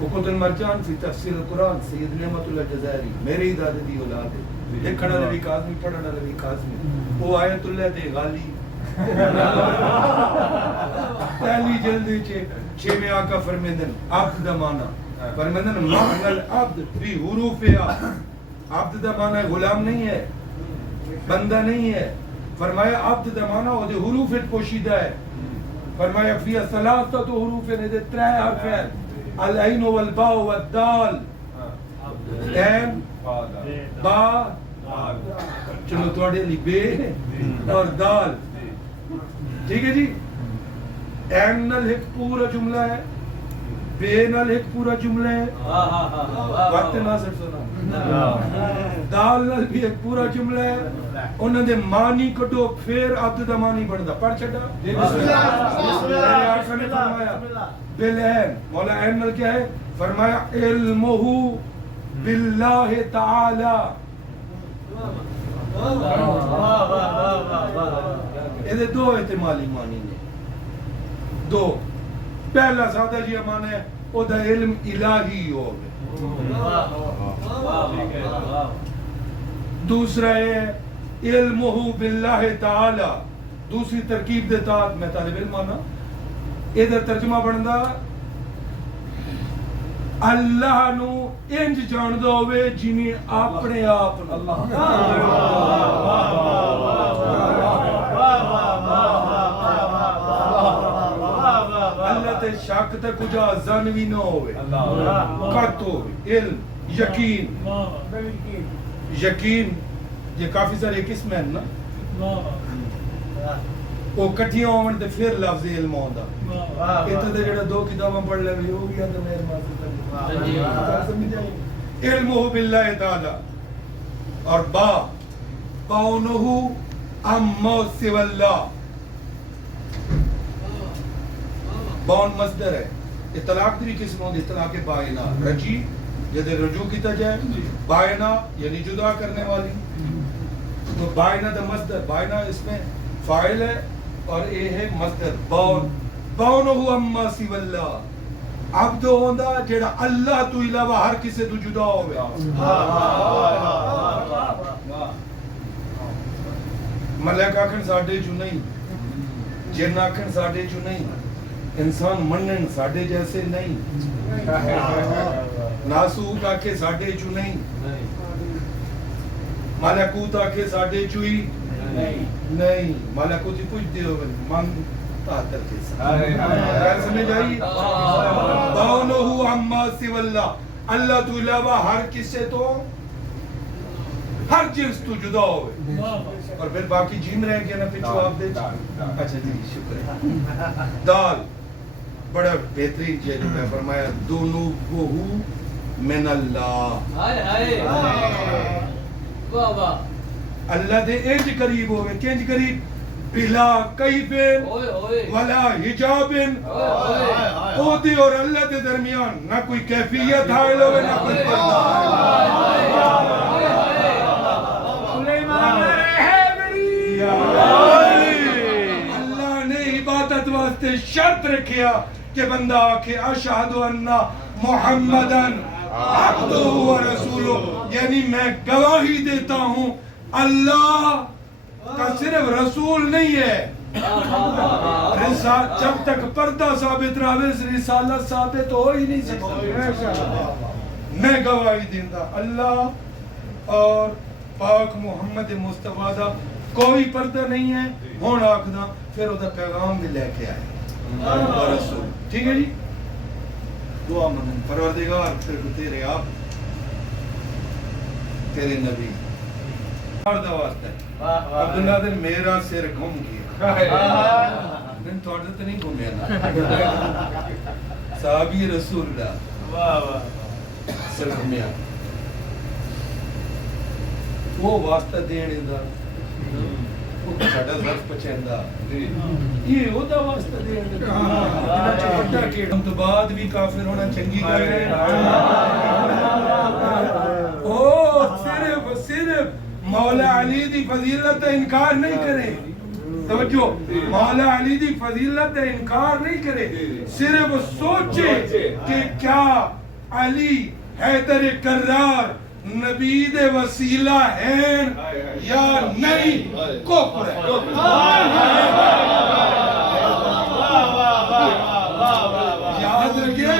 وقت المرجان فی تفسیر القرآن سید نعمت اللہ جزائری میرے دادے دی اولاد ہے دیکھنا نبی کاظمی پڑھنا نبی کاظمی وہ آیت اللہ دے غالی پہلی جلدی چھے میں آقا فرمیندن عبد دا مانا فرمیندن معنی العبد فی حروفیا عبد دا مانا غلام نہیں ہے بندہ نہیں ہے. فرمایا عبد دا مانا وہ دے حروف پوشیدہ ہے. فرمایا فی ثلاثۃ حروف نے دے ترے حرف ہیں العین والباء والدال عین با چلو تھوڑے لی بے اور دال ٹھیک ہے جی. عین نال ایک پورا جملہ ہے بے نال ایک پورا جملہ ہے وقت ناصر سنا دال نال بھی ایک پورا جملہ ہے انہوں نے معنی کٹو پھر عبد دا معنی بڑھدا پڑھ چھڑا آقا نے فرمایا بالعین مولا عین نال کیا ہے فرمایا علمہ باللہ تعالی. یہ دو احتمالی معنی نے دو. پہلا سادہ جی معنی ہے او دا علم الہی ہو گئے. دوسرا ہے علمہ باللہ تعالی. دوسری ترکیب دیتا میں طالب علم آنا ادھر ترجمہ بندا اللہ نو انج جاندہ ہوئے جنہیں اپنے آپ اللہ تے شک تے کجا زن بھی نہ ہوئے قط ہوئے علم یقین. یقین یہ کافی سارے قسم ہیں نا وہ کٹھیاں ہومن تے پھر لفظ علم ہوندا. اتنے تے جڑا دو کتاباں پڑھ لے وہ بھی ہے تے میرے ماسٹر علمہ باللہ تعالی اور با کونہ اما سوى اللہ. بون مصدر ہے. اطلاق تری قسم ہوندی اطلاق بائنہ رجی جدے رجوع کیتا جائے بائنہ یعنی جدا کرنے والی. تو بائنہ دا مصدر بائنہ اس میں فاعل ہے اور یہ ہے مصدر بون بونہ اما سوى اللہ. عبد ہوندا جڑا اللہ تو علاوہ ہر کسے تو جدا ہوئے. ملک آکھن ساڈے چوں نہیں جن آکھن ساڈے چوں نہیں انسان منن ساڈے جیسے نہیں ناسوک آکھے ساڈے چوں نہیں ملکوت آکھے ساڈے چوں ہی نہیں ملکوتی پوچھ دیو من تاتر کے ساتھ سمجھ آئی. بونہ اما سوى اللہ اللہ تو علاوہ ہر کسے تو ہر چیز تو جدا ہوئے اور پھر باقی جیم رہ گیا نا پھر جواب دے اچھا جی شکر ہے دال بڑا بہترین چیز ہے فرمایا دونوں وہو من اللہ اللہ دے انج قریب ہوئے کنج قریب بلا کیف ولا حجاب او دی اور اللہ دے درمیان نہ کوئی کیفیت حائل ہوئے نہ کوئی پردہ اللہ نے عبادت واسطے شرط رکھیا کہ بندہ آکے اشہد ان محمدن عبدہ و رسولہ یعنی میں گواہی دیتا ہوں اللہ کا صرف رسول نہیں ہے جب تک پردہ ثابت رہے رسالت ثابت ہو ہی نہیں سکتا میں گواہی دیندہ اللہ اور پاک محمد مصطفیٰ دا کوئی پردہ نہیں ہے ہون آکھنا پھر وہ پیغام بھی لے کے آئے رسول ٹھیک ہے جی دعا منن پروردگار پھر تیرے آپ تیرے نبی عبداللہ دن میرا سر گھوم گیا دن تھوڑا تو نہیں گھومیا نا صحابی رسول اللہ سر گھومیا وہ واسطہ دینے دا وہ ساڑھا ظرف پچھیندا یہ ہو دا واسطہ دینے دا چپٹا کے ہم تو بعد بھی کافر ہونا چنگی کر رہے ہیں صرف مولا علی دی فضیلت انکار نہیں کرے توجہ مولا علی دی فضیلت انکار نہیں کرے صرف سوچے کہ کیا علی حیدر کرار نبی دے وسیلہ ہیں یا نہیں کفر ہے یاد رکھے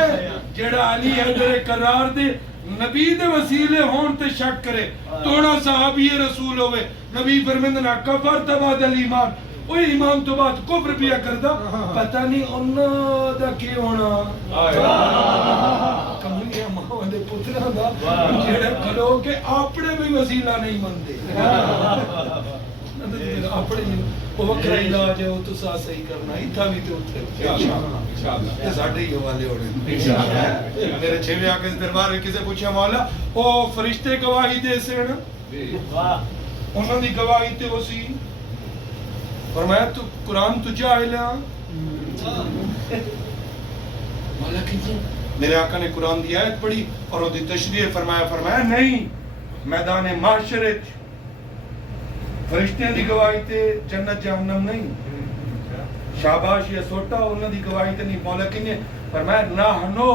جڑا علی حیدر کرار دے نبی دے وسیلے ہون تے شک کرے توڑا صحابی رسول ہوئے نبی فرمیندنا کفر تباد الایمان اوہ ایمان تو بات کفر پیا کردہ پتہ نہیں انہا دا کی ہونا کملی اماں دے پترہ دا جیڑے کلو کہ اپنے بھی وسیلہ نہیں مندے اپنے وہ وقت علاج ہے وہ تو ساتھ صحیح کرنا ہی تھا بھی تو اتھے یہ ساڑھے ہی حوالے ہونے میرے چھوے آکے دربار میں کسے پوچھا مولا وہ فرشتے گواہی دے سے نا انہوں نے گواہی تے ہو سی فرمایا تو قرآن تو جاہل ہے مولا کیسے میرے آقا نے قرآن دی آیت پڑھی اور وہ دی تشریح فرمایا نہیں میدان معاشرت فرشتیاں دی گواہی تے جنت جہنم نہیں شاباش یا سوٹا انہوں دی گواہی تے نہیں مولا کنے فرمایا نحنو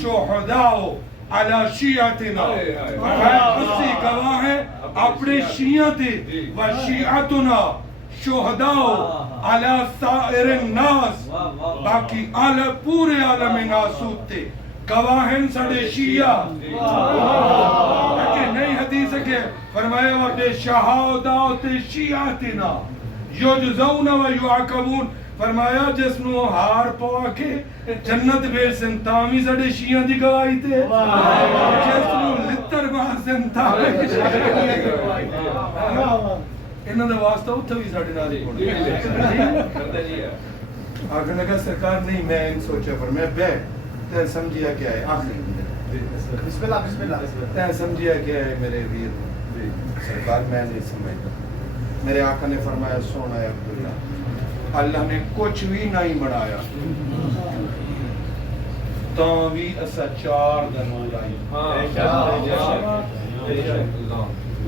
شہداؤ علی شیعتنا فرمایا اسی گواہ ہیں اپنے شیعہ تے و شیعتنا شہداؤ علی سائر الناس باقی پورے عالم ناسوت تے گواہن سڑے شیعہ کہ نئی حدیث ہے فرمایا وقت شہادات شیعاتنا یجزون و یعاقبون فرمایا جس نو ہار پوا کے جنت بیر سنتامی سڑے شیعہ دی گواہی تے جس نو لتر بار سنتامی انہوں نے واسطہ اتھا بھی ساڑھے نازی کوڑے آخر لگا سرکار نہیں میں ان سوچا پر میں بیٹھ تین سمجھیا کیا ہے آخری بسم اللہ تین سمجھیا کیا ہے میرے ویر سرکار میں نہیں سمجھتا میرے آقا نے فرمایا سونا ہے عبداللہ اللہ نے کچھ بھی نہیں بڑھایا تو بھی اسا چار دنور آئی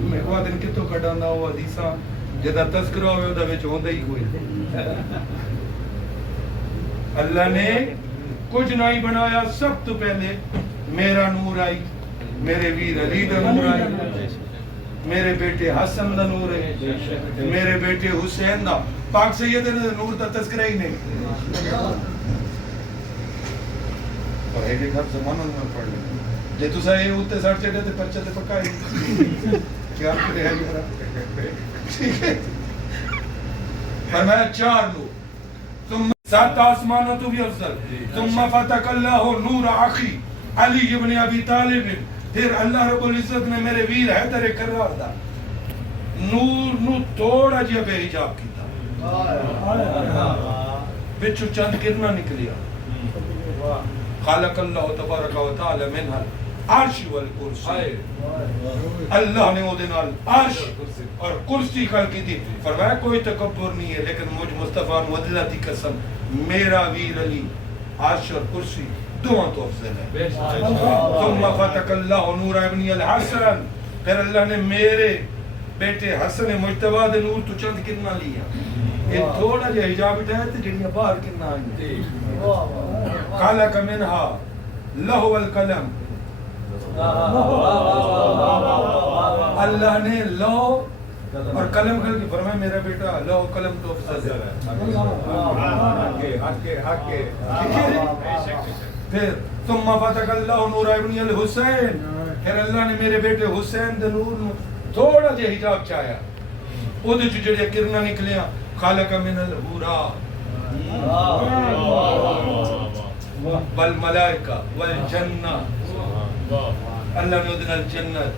میں کو دن کتو کٹانا ہوا حدیثاں جدہ تذکرہ ہوئے دا وچ ہوندہ ہی ہوئی اللہ نے کچھ نہیں بنایا سب تو پہلے میرا نور آئی میرے ویر علی دا نور آئی میرے بیٹے حسن دا نور ہے میرے بیٹے حسین دا پاک سید دا نور دا تذکرہ ہی نہیں اور ایک ہر زمانہ میں پڑھ لیں جے تو سا یہ ہوتے ساڑھ چڑھے تھے پرچہ تے پکائی کیا کرے ہے یہ ٹھیک ہے فرمایا چار لوگ ثم سات آسمانوں تو بھی افضل ثم فتق اللہ نور آخی علی ابن ابی طالب پھر اللہ رب العزت نے میرے ویر حیدر کرار دا نور نو تھوڑا جہا بے حجاب کیتا بچو چند کرنا نکلیا خالق اللہ تبارک و تعالی منہا عرش والکرسی اللہ نے وہ دنال عرش اور کرسی خلق کی تھی فرمایا کوئی تکبر نہیں ہے لیکن مجھ مصطفیٰ مدلہ دی قسم میرا ویر علی عرش اور کرسی دونوں تو افضل ہے ثم فتق اللہ نور ابن الحسن پھر اللہ نے میرے بیٹے حسن مجتبہ دے نور تو چند کرنا لیا یہ تھوڑا جا حجاب اٹھایا تھے جنیا باہر کرنا آئیں خالق منہا لہو القلم اللہ نے لو اور قلم کر کے فرمایا میرا بیٹا لو قلم تو افضل ہے پھر ثم فتح اللہ نور ابن الحسین پھر اللہ نے میرے بیٹے حسین دے نور تھوڑا جہا حجاب چاہیا وہ دے جڑے کرنا نکلیاں خالق من الحورا والملائکہ والجنہ اللہ نے ادھر جنت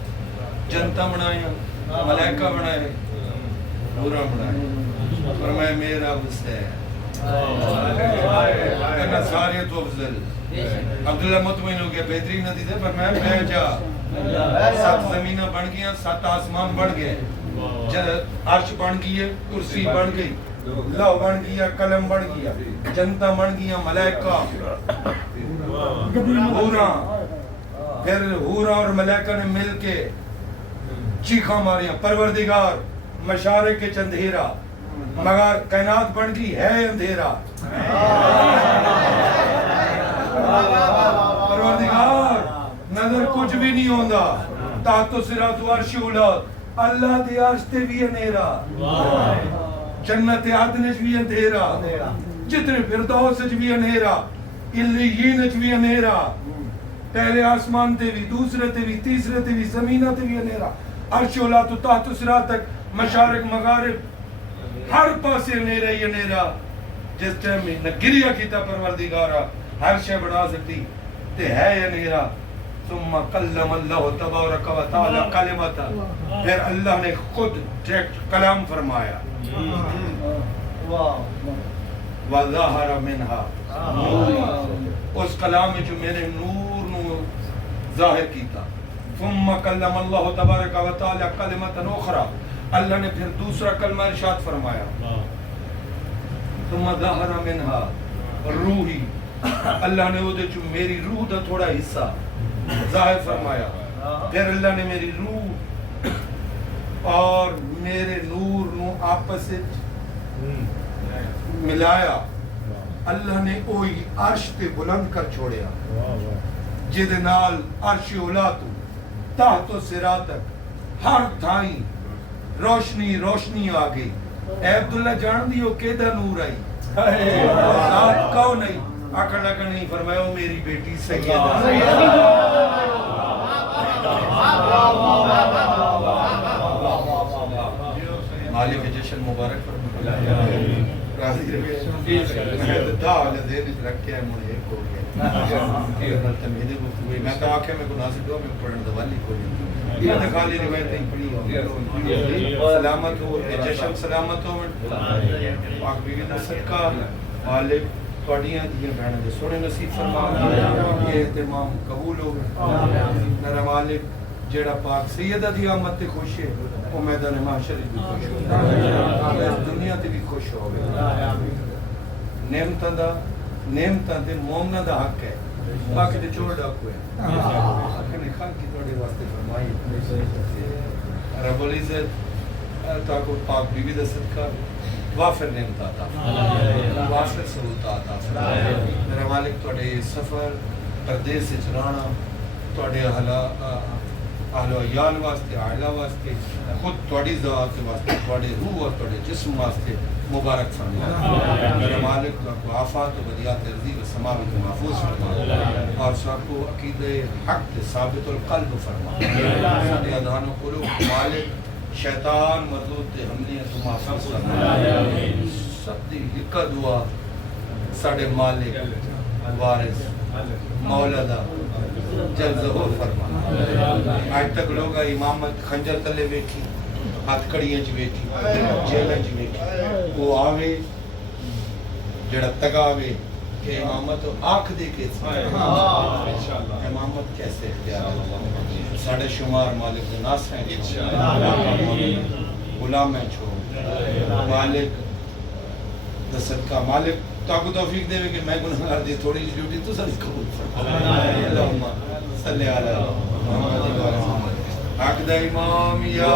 جنتا بنایا ملائکہ بنائے حورا بنائے فرمایا میرا حسین کہنا سارے تو افضل عبداللہ مطمئن ہو گیا بہترین ندی سے فرمایا میں جا 7 زمینہ بن گیا 7 آسمان بڑھ گئے عرش بن گئی کرسی بن گئی لو بن گیا قلم بن گیا جنتا بن گیا ملائکہ حورا پھر حورا اور ملائکہ نے مل کے چیخاں ماریاں پروردگار مشارق کے چندھیرا مگر کائنات بن گئی ہے اندھیرا پروردگار نظر کچھ بھی نہیں ہوندا تحت و صراط و عرش اولاد اللہ دے عرش تے بھی اندھیرا جنت عدن وچ بھی اندھیرا جتنے فردوس وچ بھی اندھیرا علیین وچ بھی اندھیرا پہلے آسمان تے بھی دوسرے تے بھی تیسرے تے بھی زمینہ تے بھی اندھیرا عرش اولاد تو تحت و صراط تک مشارق مغارب ہر پاسے اندھیرا ہی اندھیرا جس ٹائم میں نہ گریا کیتا پروردگارا ہر شے بنا سکتی تے ہے اندھیرا ثم کلم اللہ تبارک و تعالی کلمتا پھر اللہ نے خود ڈائریکٹ کلام فرمایا وظاہر منہا اس کلام میں جو میرے نور نو ظاہر کیتا ثم کلم اللہ تبارک و تعالی کلمتا اخرى اللہ نے پھر دوسرا کلمہ ارشاد فرمایا ثم ظاہر منہا روحی اللہ نے وہ دے جو میری روح دا تھوڑا حصہ ظاہر فرمایا پھر اللہ نے میری روح اور میرے نور نو آپس ملایا اللہ نے اوہی عرش تے بلند کر چھوڑیا جدے نال عرش اولا تو تحت و سرا تک ہر تھائی روشنی روشنی آ گئی اے عبداللہ جان دیو کیدا نور آئی ذات کہو نہیں آکھر لگا نہیں فرمایا وہ میری بیٹی سیدہ مالک جشن مبارک فرمایا راضی رہے دعوی دین اس رکھے ہیں مجھے ایک ہو گیا میں تو آنکھیں میں گناہ سے دعا میں پڑھنے دوالی کو نہیں یہ دکھالی روایتیں پڑھی ہوں سلامت ہو جشن سلامت ہو پاک بیوی دا صدقہ مالک توڑیاں دیئے بہنوں دے سونے نصیب فرما یہ اہتمام قبول ہو میرا مالک جیڑا پاک سیدہ دی آمد تے خوش ہے وہ میدان معاشر بھی خوش ہو اس دنیا تے بھی خوش ہو نعمتاں دے مومنہ دا حق ہے باقی دے چھوڑ ڈاک ہوئے آخر نے خان کی توڑے واسطے فرمائی رب العزت تاکو پاک بیوی دا صدقہ وافر نعمت آتا وافر سہولت آتا میرا مالک توڑے سفر پردیس سے چلانا توڑے اہل و عیال واسطے عائلہ واسطے خود توڑی ذات واسطے توڑے روح اور توڑے جسم واسطے مبارک فرما میرا مالک کو آفات و بدیات ارضی و سماوی کو محفوظ فرما اور سب کو عقیدہ حق ثابت القلب فرما سارے اذہان و قلوب مالک شیطان مردود تے حملی تو محفوظ فرما سب دی لکھا دعا ساڑے مالک وارث مولا دا جل ظہور فرما آج تک لوگا امامت خنجر تلے بیٹھی ہاتھ کڑیاں چ ویکھی جیلاں چ ویکھی وہ آوے جڑا تگاوے کہ امامت آنکھ دے کے امامت کیسے اختیار ساڑھے شمار مالک دے ناس ہیں غلام میں چھو مالک دا صدقہ مالک تاکو توفیق دے کہ میں گناہگار دی تھوڑی سی ڈیوٹی تو سب قبول فرما اللہم صلی علی محمد حق دا امام یا